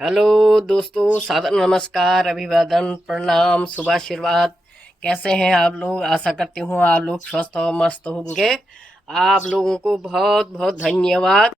Hello दोस्तों, सादर नमस्कार, अभिवादन, प्रणाम, शुभ आशीर्वाद। कैसे हैं आप लोग? आशा करती हूँ आप लोग स्वस्थ और मस्त होंगे। आप लोगों को बहुत बहुत धन्यवाद।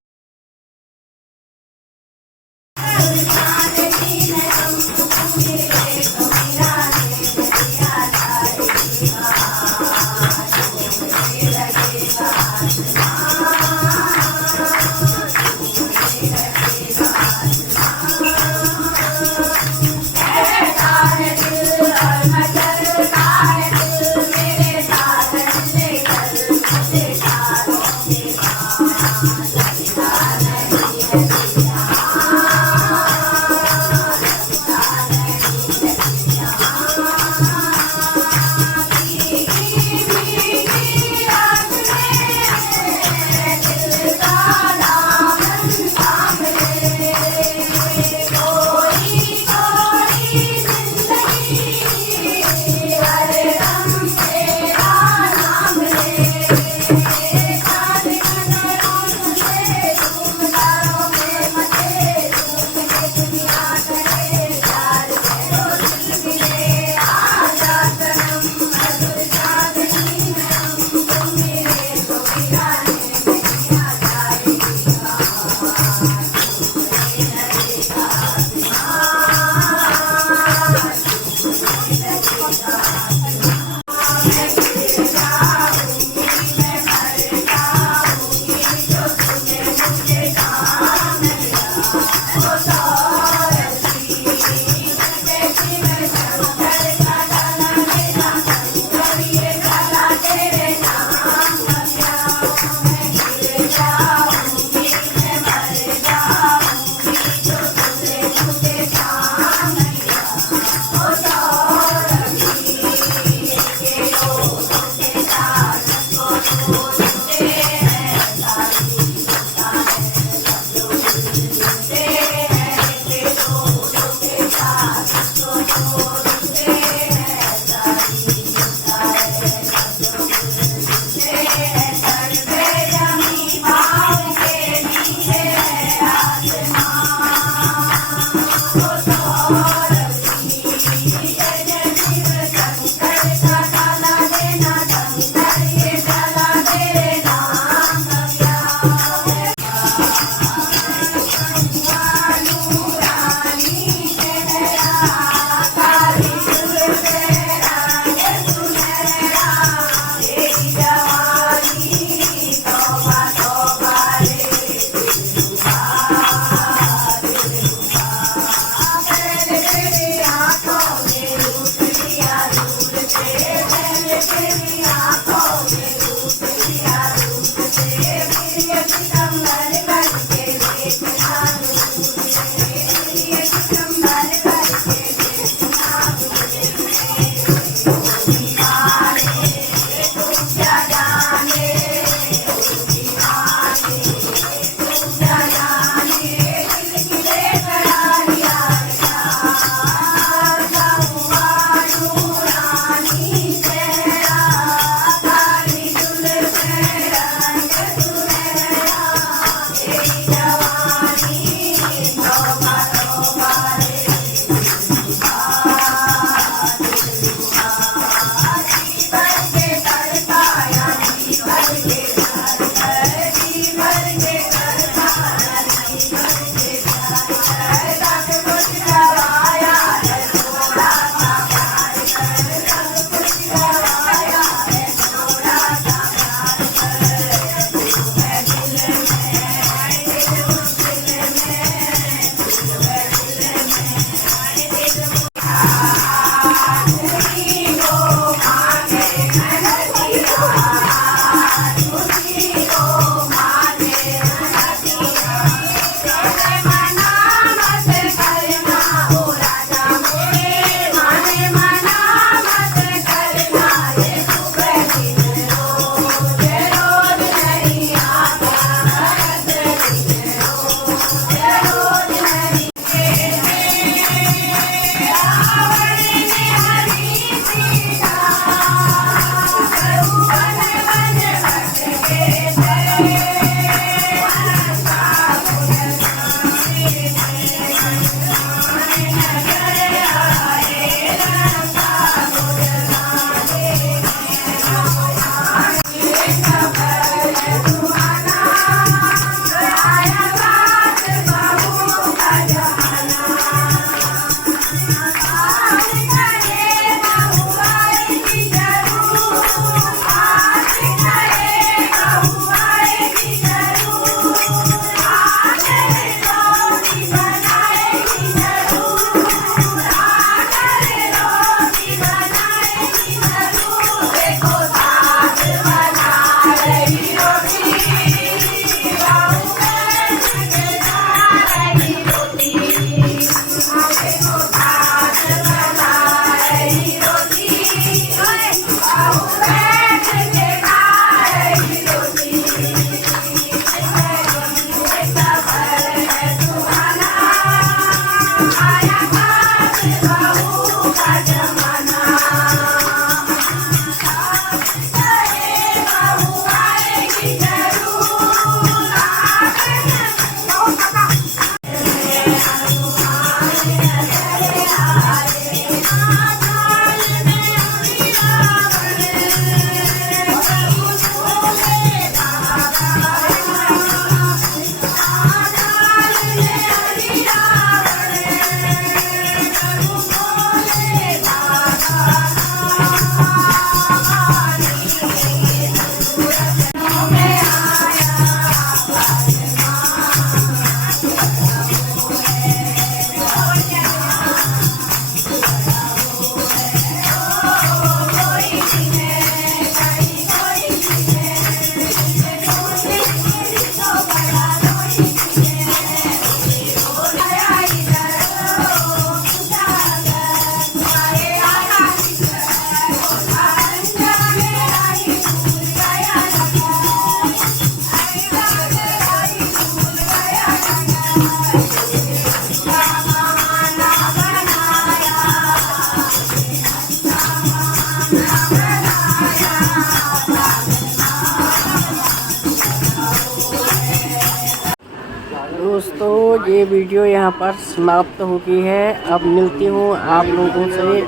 दोस्तों ये वीडियो यहाँ पर समाप्त हो गई है। अब मिलती हूँ आप लोगों से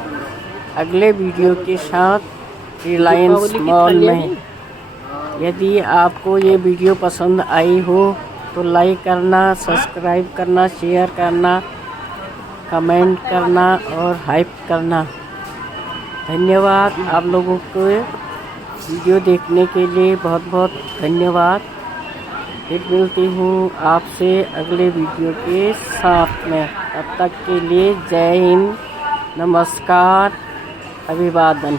अगले वीडियो के साथ रिलायंस मॉल में। यदि आपको ये वीडियो पसंद आई हो तो लाइक करना, सब्सक्राइब करना, शेयर करना, कमेंट करना और हाइप करना। धन्यवाद। आप लोगों को वीडियो देखने के लिए बहुत बहुत धन्यवाद। फिर मिलती हूँ आपसे अगले वीडियो के साथ में। तब तक के लिए जय हिंद, नमस्कार, अभिवादन।